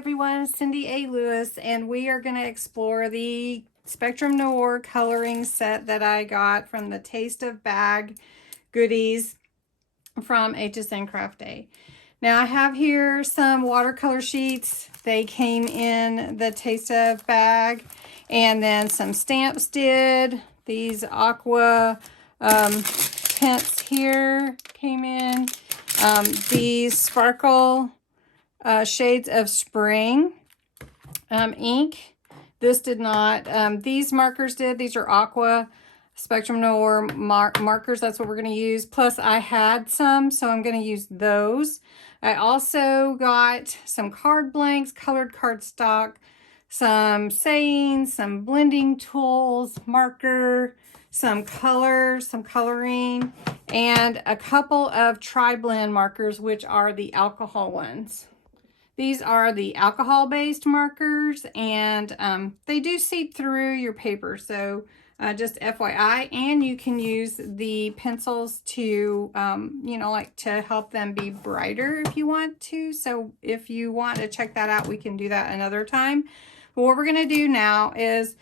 everyone, Cindy A. Lewis, and we are going to explore the Spectrum Noir coloring set that I got from the Taste of Bag goodies from HSN Craft Day. Now I have here some watercolor sheets. They came in the Taste of Bag, and then some stamps did. These aqua tints here came in. These sparkle shades of spring ink. This did not. These markers did. These are aqua Spectrum Noir markers. That's what we're going to use. Plus I had some, so I'm going to use those. I also got some card blanks, colored cardstock, some sayings, some blending tools, marker, some color, some coloring, and a couple of tri-blend markers, which are the alcohol ones. These are the alcohol-based markers, and they do seep through your paper, so just FYI. And you can use the pencils to, you know, like to help them be brighter if you want to. So if you want to check that out, we can do that another time. But what we're going to do now is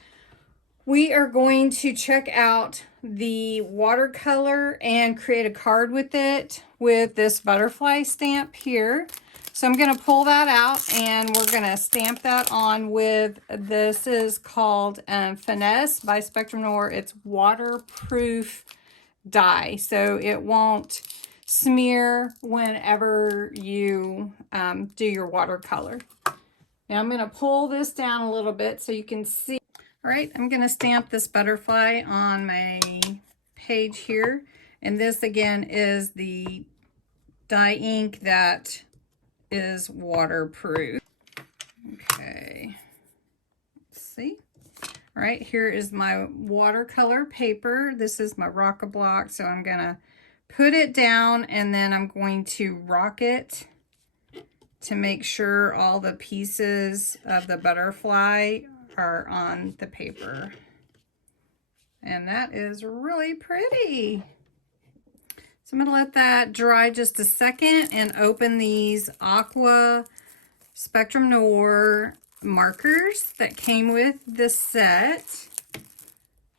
we are going to check out the watercolor and create a card with it with this butterfly stamp here. So I'm going to pull that out and we're going to stamp that on with, this is called Finesse by Spectrum Noir. It's waterproof dye, so it won't smear whenever you do your watercolor. Now I'm going to pull this down a little bit so you can see. All right, I'm going to stamp this butterfly on my page here. And this again is the dye ink that is waterproof. Okay, let's see. All right, here is my watercolor paper. This is my rock-a-block, so I'm gonna put it down and then I'm going to rock it to make sure all the pieces of the butterfly are on the paper. And that is really pretty. So I'm going to let that dry just a second and open these Aqua Spectrum Noir markers that came with this set.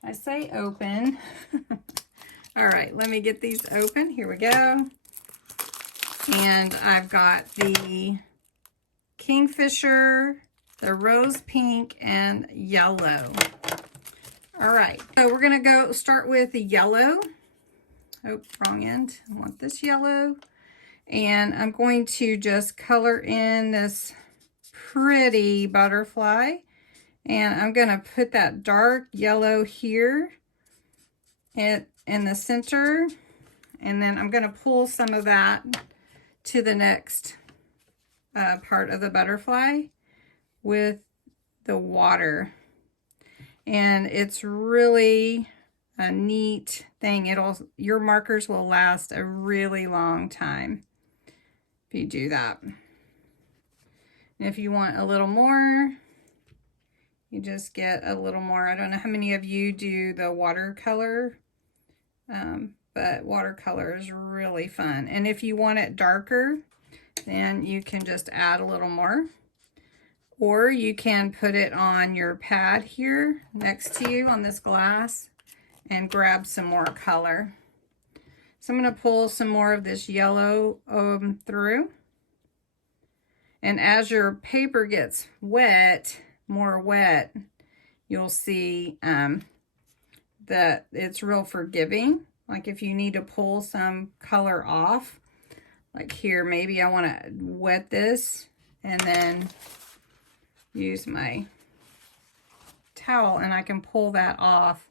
I say open. All right, let me get these open. Here we go. And I've got the Kingfisher, the rose pink, and yellow. All right, so we're going to start with the yellow. Oh, wrong end. I want this yellow. And I'm going to just color in this pretty butterfly. And I'm going to put that dark yellow here in the center. And then I'm going to pull some of that to the next part of the butterfly with the water. And it's really a neat thing. Your markers will last a really long time if you do that. And if you want a little more, you just get a little more. I don't know how many of you do the watercolor, but watercolor is really fun. And if you want it darker, then you can just add a little more. Or you can put it on your pad here next to you on this glass and grab some more color. So I'm going to pull some more of this yellow through. And as your paper gets wet, more wet, you'll see that it's real forgiving. Like if you need to pull some color off, like here, maybe I want to wet this and then use my towel and I can pull that off.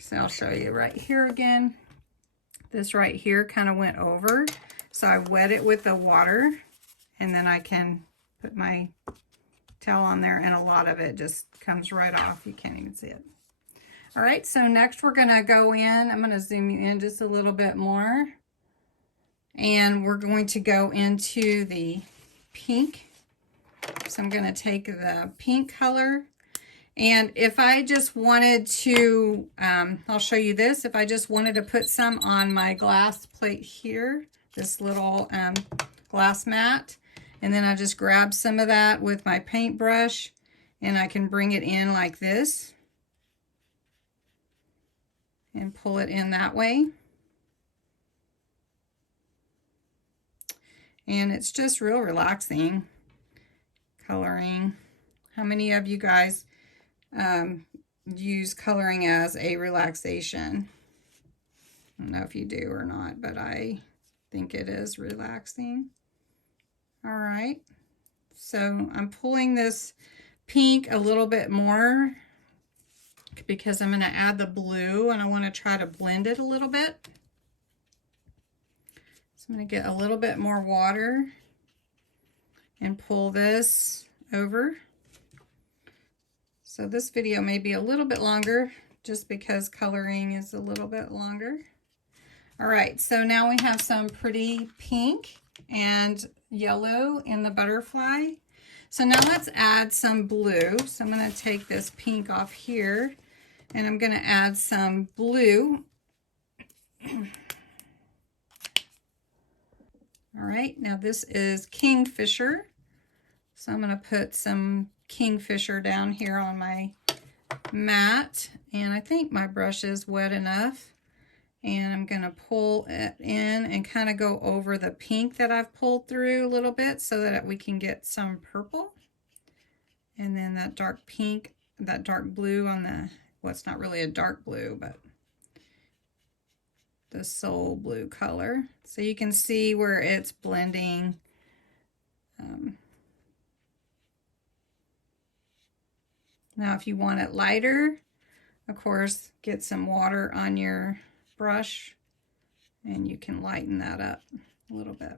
So I'll show you right here again. This right here kind of went over. So I wet it with the water and then I can put my towel on there and a lot of it just comes right off. You can't even see it. All right, so next we're gonna go in. I'm gonna zoom you in just a little bit more. And we're going to go into the pink. So I'm gonna take the pink color. And if I just wanted to, I'll show you this. If I just wanted to put some on my glass plate here, this little glass mat, And then I just grab some of that with my paintbrush and I can bring it in like this and pull it in that way. And it's just real relaxing coloring. How many of you guys use coloring as a relaxation? I don't know if you do or not, but I think it is relaxing. All right, so I'm pulling this pink a little bit more because I'm going to add the blue and I want to try to blend it a little bit. So I'm going to get a little bit more water and pull this over. So this video may be a little bit longer just because coloring is a little bit longer. All right, so now we have some pretty pink and yellow in the butterfly. So now let's add some blue. So I'm going to take this pink off here and I'm going to add some blue. All right, now this is Kingfisher. So I'm going to put some Kingfisher down here on my mat. And I think my brush is wet enough. And I'm going to pull it in and kind of go over the pink that I've pulled through a little bit so that we can get some purple. And then that dark pink, that dark blue on the, well, it's not really a dark blue, but the soul blue color. So you can see where it's blending. Now if you want it lighter, of course, get some water on your brush and you can lighten that up a little bit.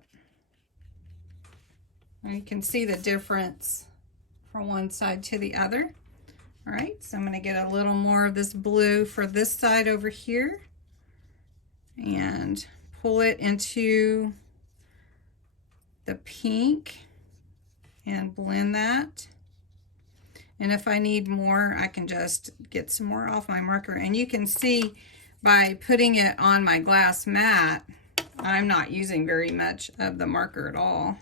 Now you can see the difference from one side to the other. All right, so I'm going to get a little more of this blue for this side over here and pull it into the pink and blend that. And if I need more, I can just get some more off my marker. And you can see by putting it on my glass mat, I'm not using very much of the marker at all.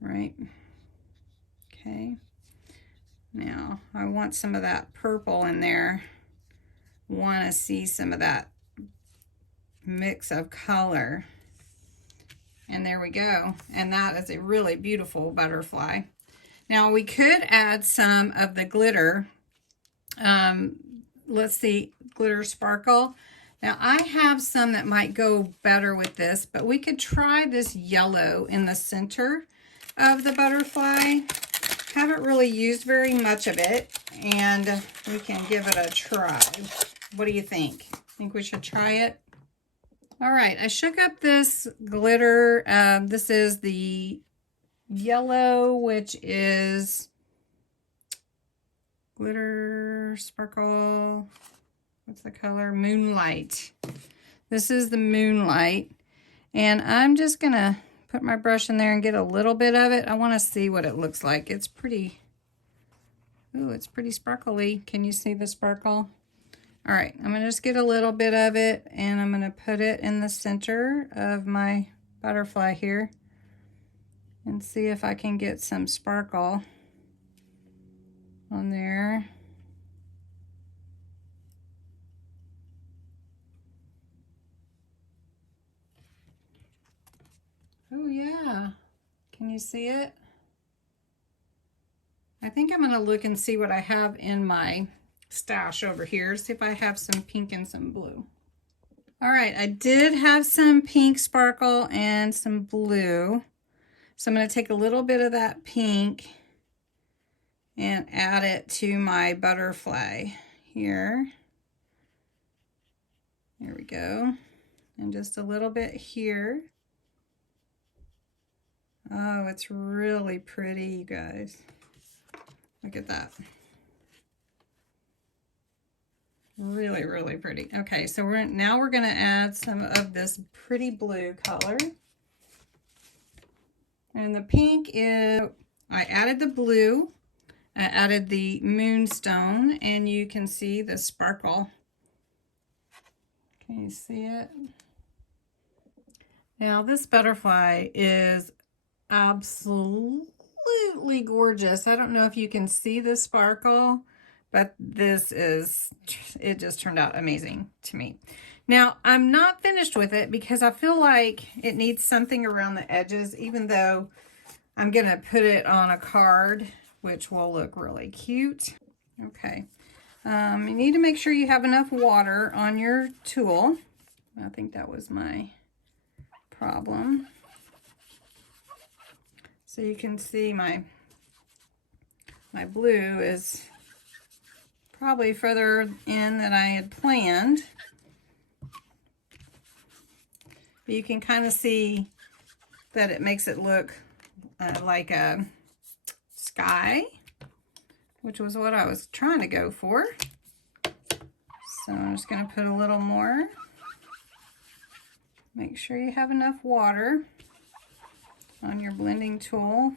Right? Okay. Now, I want some of that purple in there. Want to see some of that mix of color. And there we go. And that is a really beautiful butterfly. Now, we could add some of the glitter. Let's see, glitter sparkle. Now I have some that might go better with this, but we could try this yellow in the center of the butterfly. Haven't really used very much of it, and we can give it a try. What do you think? Think we should try it? All right, I shook up this glitter. This is the yellow, which is glitter sparkle. What's the color? Moonlight. This is the Moonlight. And I'm just going to put my brush in there and get a little bit of it. I want to see what it looks like. It's pretty, ooh, it's pretty sparkly. Can you see the sparkle? All right, I'm going to just get a little bit of it and I'm going to put it in the center of my butterfly here and see if I can get some sparkle on there. Oh yeah, can you see it? I think I'm going to look and see what I have in my stash over here. See if I have some pink and some blue. All right, I did have some pink sparkle and some blue. So I'm going to take a little bit of that pink and add it to my butterfly here. There we go. And just a little bit here. Oh, it's really pretty, you guys. Look at that. Really, really pretty. Okay, so now we're going to add some of this pretty blue color. And the pink is, I added the blue, I added the moonstone, and you can see the sparkle. Can you see it? Now this butterfly is absolutely gorgeous. I don't know if you can see the sparkle, but it just turned out amazing to me. Now, I'm not finished with it because I feel like it needs something around the edges, even though I'm going to put it on a card, which will look really cute. Okay. You need to make sure you have enough water on your tool. I think that was my problem. So you can see my blue is probably further in than I had planned. But you can kind of see that it makes it look like a sky, which was what I was trying to go for. So I'm just going to put a little more. Make sure you have enough water on your blending tool.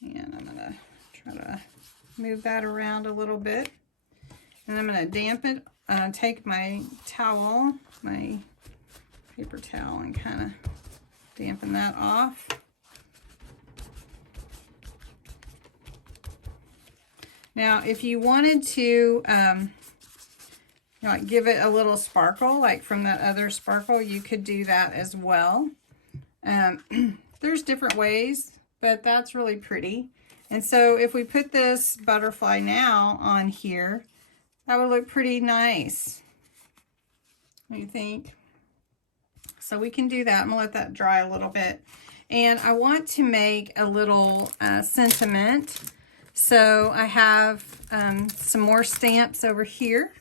And I'm going to try to move that around a little bit. And I'm going to dampen, take my towel, my paper towel, and kind of dampen that off. Now, if you wanted to like give it a little sparkle, like from that other sparkle, you could do that as well. There's different ways, but that's really pretty. And so if we put this butterfly now on here, that would look pretty nice. What do you think? So we can do that. I'm gonna let that dry a little bit. And I want to make a little sentiment. So I have some more stamps over here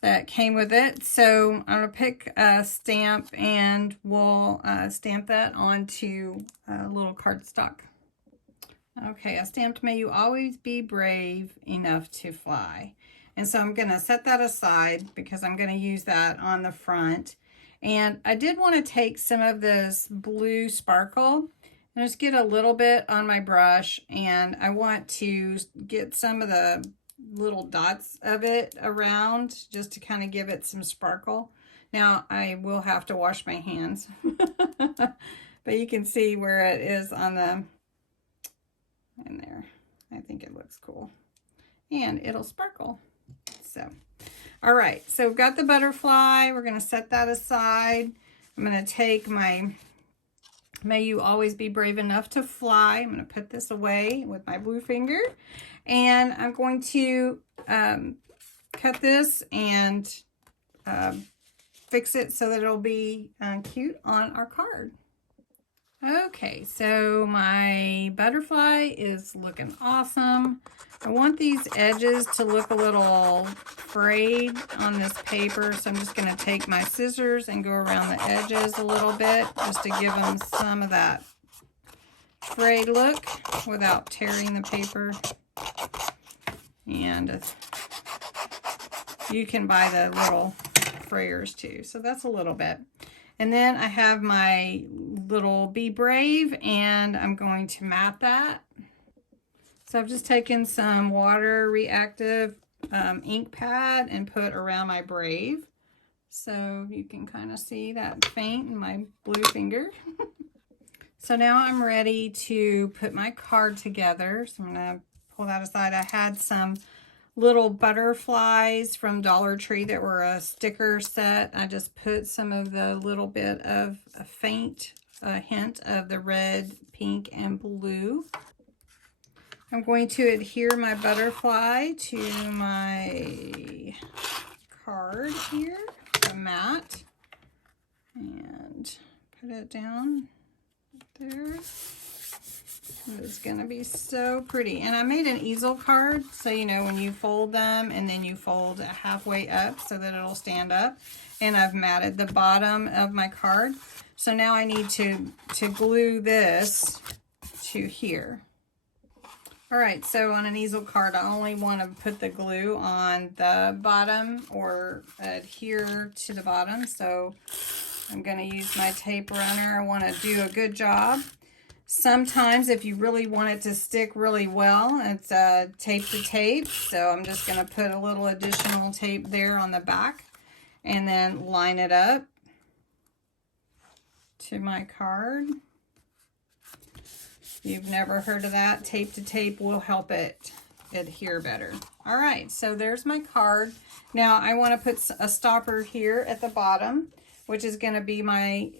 that came with it. So I'm gonna pick a stamp and we'll stamp that onto a little cardstock. Okay, I stamped "May you always be brave enough to fly." And so I'm gonna set that aside because I'm gonna use that on the front. And I did want to take some of this blue sparkle and just get a little bit on my brush, and I want to get some of the little dots of it around just to kind of give it some sparkle. Now I will have to wash my hands, but you can see where it is on the, in there. I think it looks cool and it'll sparkle. So, all right, so we've got the butterfly. We're going to set that aside. I'm going to take my "May you always be brave enough to fly." I'm going to put this away with my blue finger, and I'm going to cut this and fix it so that it'll be cute on our card. Okay, so my butterfly is looking awesome. I want these edges to look a little frayed on this paper, so I'm just going to take my scissors and go around the edges a little bit just to give them some of that frayed look without tearing the paper. And you can buy the little frayers too, so that's a little bit. And then I have my little "Be Brave," and I'm going to mat that. So I've just taken some water reactive ink pad and put around my brave. So you can kind of see that faint in my blue finger. So now I'm ready to put my card together. So I'm going to pull that aside. I had some little butterflies from Dollar Tree that were a sticker set. I just put some of the little bit of a faint hint of the red, pink, and blue. I'm going to adhere my butterfly to my card here, the mat, and put it down there. It's going to be so pretty. And I made an easel card, so you know when you fold them and then you fold it halfway up so that it'll stand up. And I've matted the bottom of my card. So now I need to glue this to here. All right, so on an easel card, I only want to put the glue on the bottom or adhere to the bottom. So I'm going to use my tape runner. I want to do a good job. Sometimes if you really want it to stick really well, it's tape to tape. So I'm just going to put a little additional tape there on the back and then line it up. to my card. If you've never heard of that, tape to tape will help it adhere better. All right, so there's my card. Now I want to put a stopper here at the bottom, which is going to be my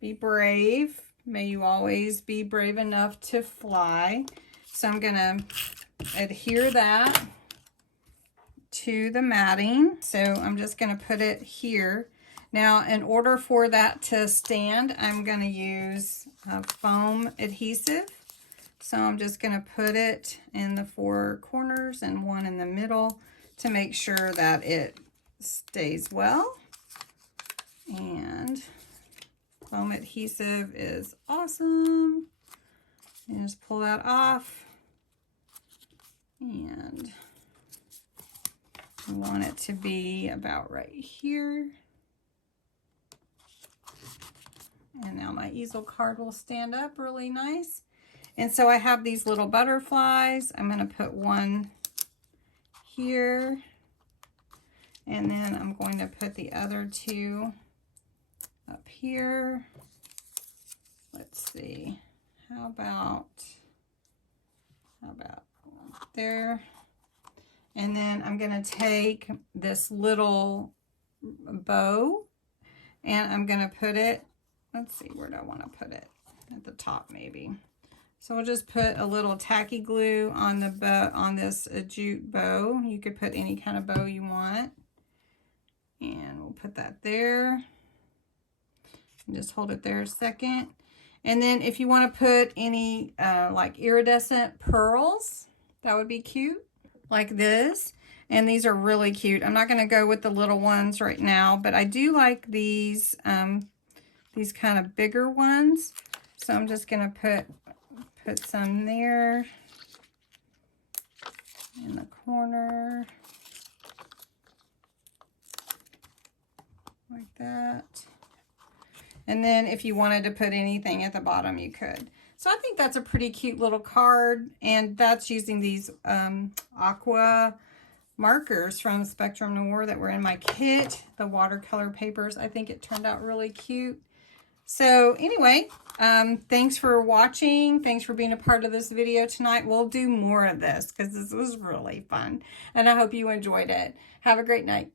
be brave. May you always be brave enough to fly. So I'm going to adhere that to the matting. So I'm just going to put it here. Now, in order for that to stand, I'm going to use foam adhesive. So I'm just going to put it in the 4 corners and one in the middle to make sure that it stays well. And foam adhesive is awesome. And just pull that off. And I want it to be about right here. And now my easel card will stand up really nice. And so I have these little butterflies. I'm going to put one here. And then I'm going to put the other 2 up here. Let's see. How about there? And then I'm going to take this little bow and I'm going to put it, let's see, where do I want to put it? At the top maybe. So we'll just put a little tacky glue on the bow, on this jute bow. You could put any kind of bow you want. And we'll put that there. And just hold it there a second. And then if you want to put any like iridescent pearls, that would be cute, like this. And these are really cute. I'm not going to go with the little ones right now, but I do like these kind of bigger ones. So I'm just going to put some there in the corner, like that. And then if you wanted to put anything at the bottom, you could. So I think that's a pretty cute little card, and that's using these aqua markers from Spectrum Noir that were in my kit, the watercolor papers. I think it turned out really cute. So anyway, thanks for watching. Thanks for being a part of this video tonight. We'll do more of this because this was really fun, and I hope you enjoyed it. Have a great night.